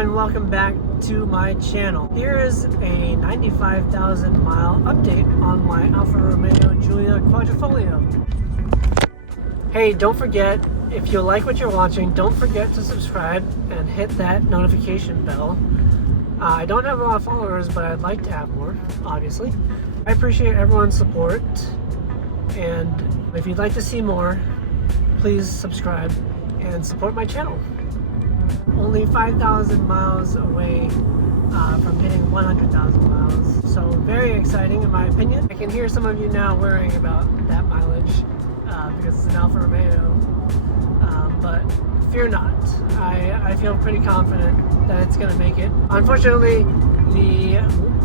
everyone, welcome back to my channel. Here is a 95,000 mile update on my Alfa Romeo Giulia Quadrifoglio. Hey, don't forget, if you like what you're watching, don't forget to subscribe and hit that notification bell. I don't have a lot of followers, but I'd like to have more, obviously. I appreciate everyone's support, and if you'd like to see more, please subscribe and support my channel. Only 5,000 miles away from hitting 100,000 miles, so very exciting in my opinion. I can hear some of you now worrying about that mileage because it's an Alfa Romeo, but fear not. I feel pretty confident that it's going to make it. Unfortunately,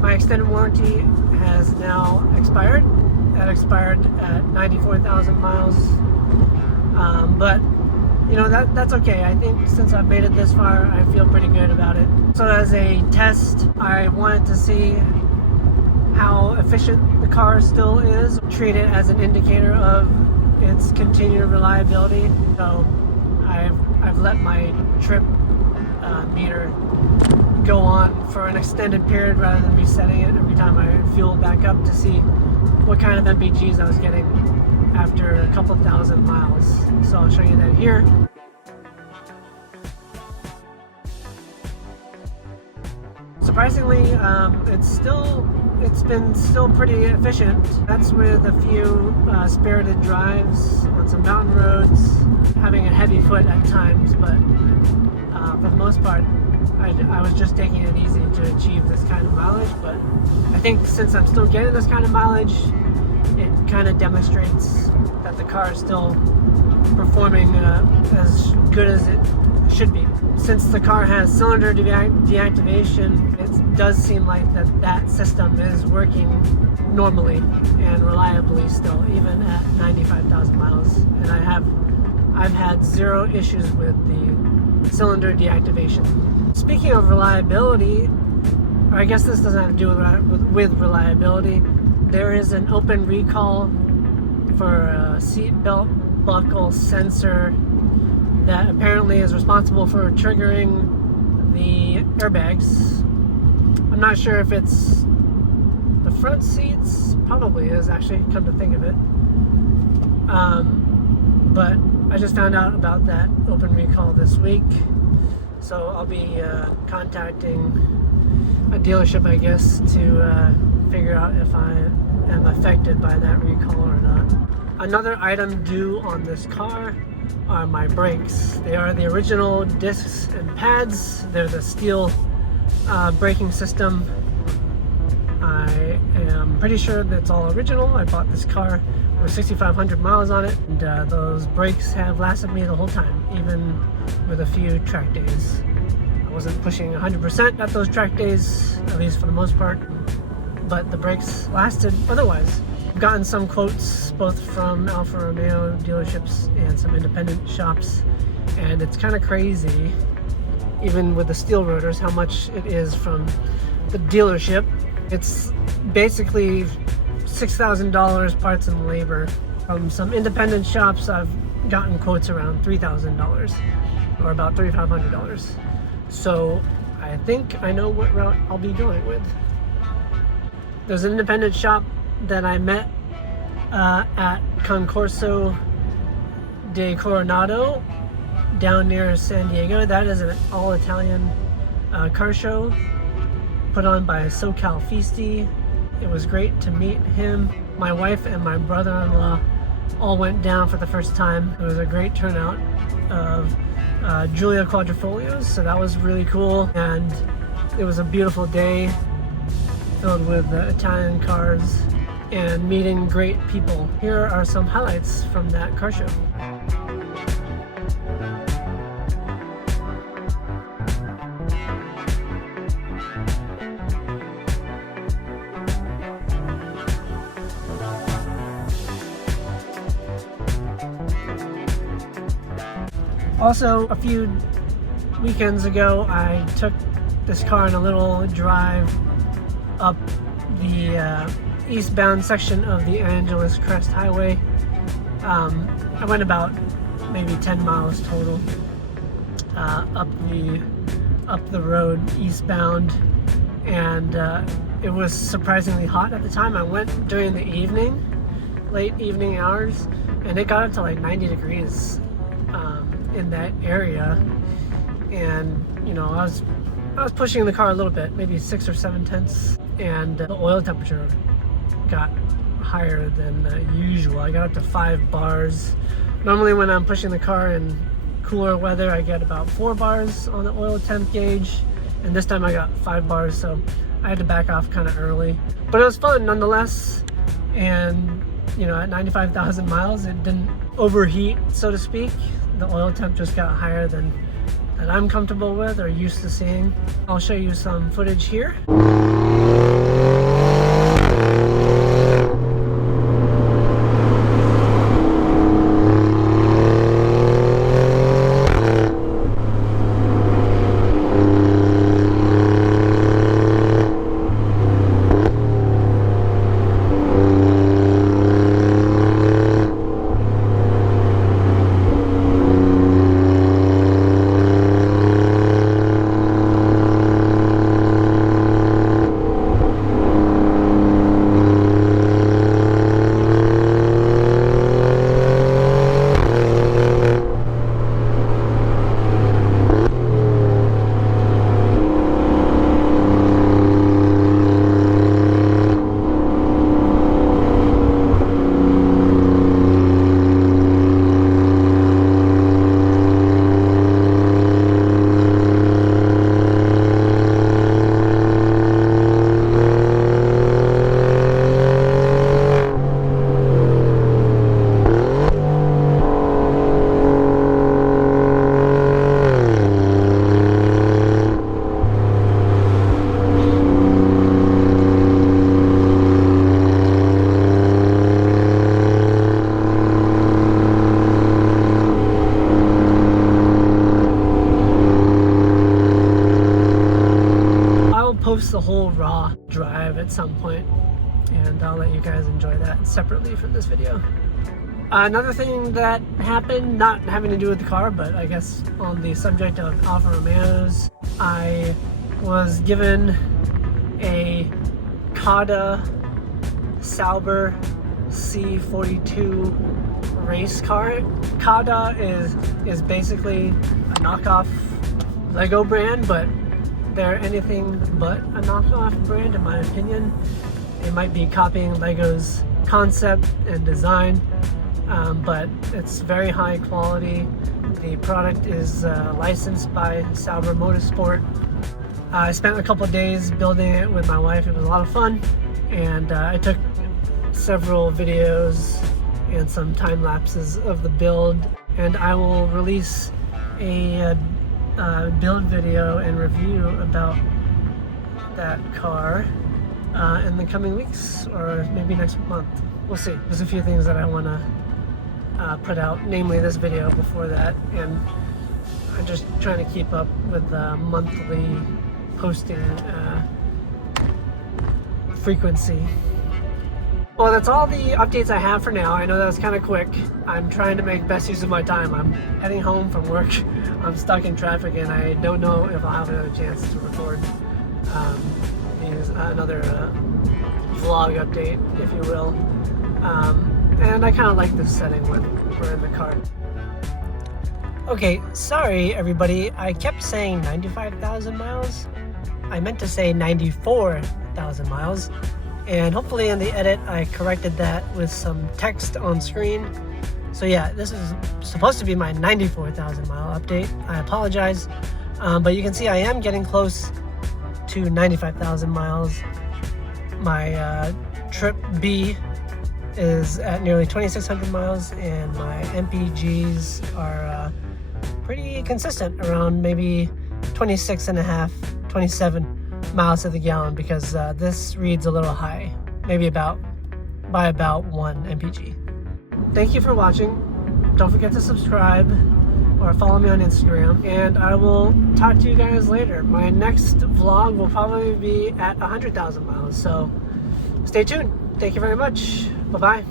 my extended warranty has now expired. That expired at 94,000 miles, but you know, that's okay. I think since I've made it this far, I feel pretty good about it. So as a test, I wanted to see how efficient the car still is. Treat it as an indicator of its continued reliability. So I've let my trip meter go on for an extended period rather than resetting it every time I fuel back up to see what kind of MPGs I was getting after a couple thousand miles. So I'll show you that here. Surprisingly, it's been still pretty efficient. That's with a few spirited drives on some mountain roads, having a heavy foot at times, but for the most part, I was just taking it easy to achieve this kind of mileage. But I think since I'm still getting this kind of mileage, it kind of demonstrates that the car is still performing as good as it should be. Since the car has cylinder deactivation, it does seem like that system is working normally and reliably still, even at 95,000 miles. And I've had zero issues with the cylinder deactivation. Speaking of reliability, or I guess this doesn't have to do with reliability, there is an open recall for a seat belt buckle sensor that apparently is responsible for triggering the airbags. I'm not sure if it's the front seats, probably is actually, come to think of it. But I just found out about that open recall this week, so I'll be contacting a dealership, I guess, to figure out if I am affected by that recall or not. Another item due on this car are my brakes. They are the original discs and pads. They're the steel braking system. I am pretty sure that's all original. I bought this car with 6,500 miles on it, and those brakes have lasted me the whole time, even with a few track days. I wasn't pushing 100% at those track days, at least for the most part, but the brakes lasted otherwise. I've gotten some quotes both from Alfa Romeo dealerships and some independent shops, and it's kind of crazy, even with the steel rotors, how much it is from the dealership. It's basically $6,000 parts and labor. From some independent shops, I've gotten quotes around $3,000 or about $3,500. So I think I know what route I'll be going with. There's an independent shop that I met at Concorso de Coronado down near San Diego. That is an all-Italian car show put on by SoCal Fisti. It was great to meet him. My wife and my brother-in-law all went down for the first time. It was a great turnout of Giulia Quadrifoglios, so that was really cool. And it was a beautiful day filled with Italian cars and meeting great people. Here are some highlights from that car show. Also, a few weekends ago, I took this car on a little drive up the eastbound section of the Angeles Crest Highway. I went about maybe 10 miles total up the up the road eastbound, and it was surprisingly hot at the time. I went during the evening, late evening hours, and it got up to like 90 degrees in that area. And you know, I was pushing the car a little bit, maybe 6 or 7 tenths, and the oil temperature got higher than usual. I got up to 5 bars. Normally when I'm pushing the car in cooler weather, I get about 4 bars on the oil temp gauge, and this time I got 5 bars, so I had to back off kind of early. But it was fun nonetheless, and you know, at 95,000 miles, it didn't overheat, so to speak. The oil temp just got higher than I'm comfortable with or used to seeing. I'll show you some footage here. Post the whole raw drive at some point, and I'll let you guys enjoy that separately from this video. Another thing that happened, not having to do with the car, but I guess on the subject of Alfa Romeos, I was given a Kada Sauber C42 race car. Kada is basically a knockoff Lego brand, but they're anything but a knockoff brand in my opinion. They might be copying Lego's concept and design, but it's very high quality. The product is licensed by Sauber Motorsport. I spent a couple days building it with my wife. It was a lot of fun, and I took several videos and some time lapses of the build, and I will release a build video and review about that car in the coming weeks, or maybe next month. We'll see. There's a few things that I want to put out, namely this video before that, and I'm just trying to keep up with the monthly posting frequency. Well, that's all the updates I have for now. I know that was kind of quick. I'm trying to make best use of my time. I'm heading home from work. I'm stuck in traffic, and I don't know if I'll have another chance to record another vlog update, if you will. And I kind of like this setting when we're in the car. Okay, sorry everybody. I kept saying 95,000 miles. I meant to say 94,000 miles. And hopefully in the edit I corrected that with some text on screen. So yeah, this is supposed to be my 94,000 mile update. I apologize, but you can see I am getting close to 95,000 miles. My trip B is at nearly 2,600 miles, and my MPGs are pretty consistent, around maybe 26 and a half, 27 miles to the gallon, because this reads a little high, maybe by about 1 mpg. Thank you for watching. Don't forget to subscribe or follow me on Instagram, and I will talk to you guys later. My next vlog will probably be at 100,000 miles, so stay tuned. Thank you very much. Bye-bye.